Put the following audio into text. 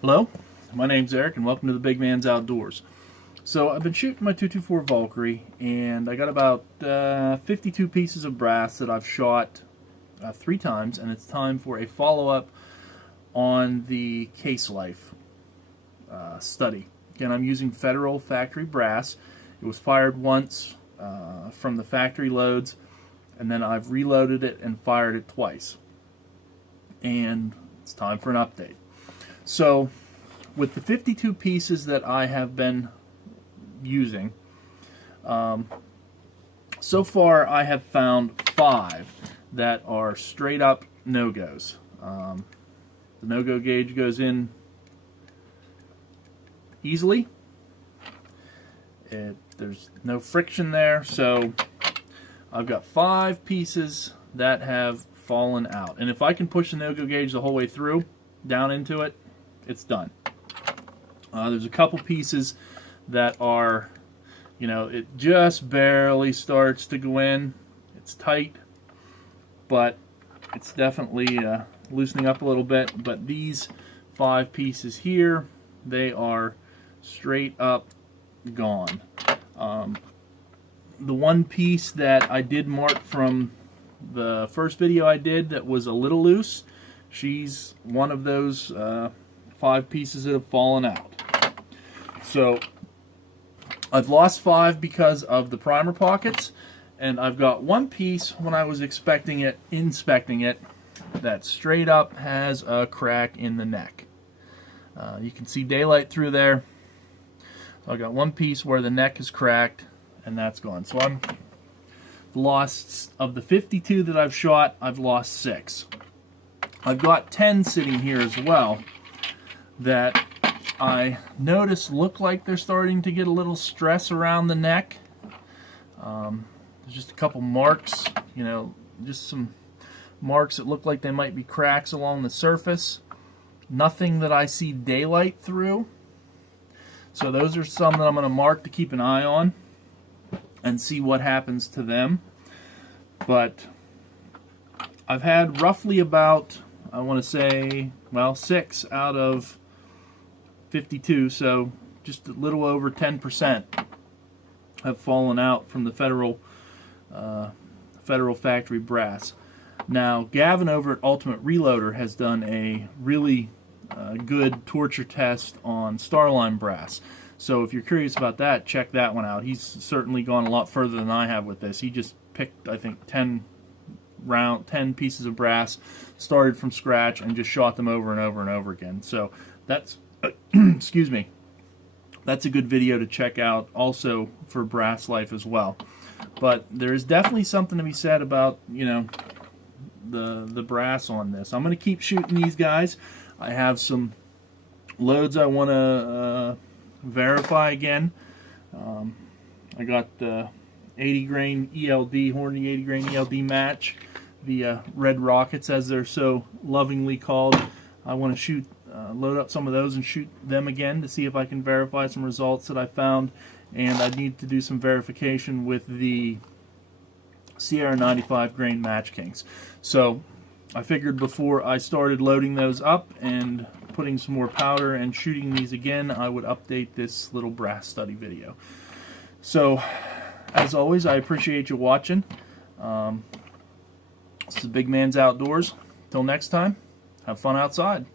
Hello, my name's Eric and welcome to the Big Man's Outdoors. So I've been shooting my 224 Valkyrie and I got about 52 pieces of brass that I've shot 3 times, and it's time for a follow-up on the case life study. Again, I'm using Federal Factory Brass. It was fired once from the factory loads, and then I've reloaded it and fired it twice. And it's time for an update. So, with the 52 pieces that I have been using, so far I have found 5 that are straight up no-goes. The no-go gauge goes in easily. There's no friction there, so I've got 5 pieces that have fallen out. And if I can push the no-go gauge the whole way through, down into it, it's done. There's a couple pieces that are, it just barely starts to go in. It's tight, but it's definitely loosening up a little bit. But these 5 pieces here, they are straight up gone. The one piece that I did mark from the first video I did that was a little loose, she's one of those 5 pieces that have fallen out. So I've lost 5 because of the primer pockets, and I've got one piece when I was inspecting it, that straight up has a crack in the neck. You can see daylight through there. So I've got one piece where the neck is cracked, and that's gone. So I'm lost, of the 52 that I've shot, I've lost 6. I've got 10 sitting here as well that I notice look like they're starting to get a little stress around the neck. There's just a couple marks, just some marks that look like they might be cracks along the surface. Nothing that I see daylight through. So those are some that I'm going to mark to keep an eye on and see what happens to them. But I've had roughly about, I want to say, well, 6 out of 52, so just a little over 10% have fallen out from the Federal Factory Brass. Now, Gavin over at Ultimate Reloader has done a really good torture test on Starline brass. So if you're curious about that, check that one out. He's certainly gone a lot further than I have with this. He just picked, I think, 10 pieces of brass, started from scratch, and just shot them over and over and over again. So that's excuse me, that's a good video to check out also for brass life as well. But there is definitely something to be said about the brass on this. I'm going to keep shooting these guys. I have some loads I want to verify again. I got the 80 grain ELD, Hornady 80 grain ELD match, the Red Rockets as they're so lovingly called. I want to load up some of those and shoot them again to see if I can verify some results that I found. And I need to do some verification with the Sierra 95 grain Match Kings. So I figured before I started loading those up and putting some more powder and shooting these again, I would update this little brass study video. So as always, I appreciate you watching. This is Big Man's Outdoors. Till next time, have fun outside.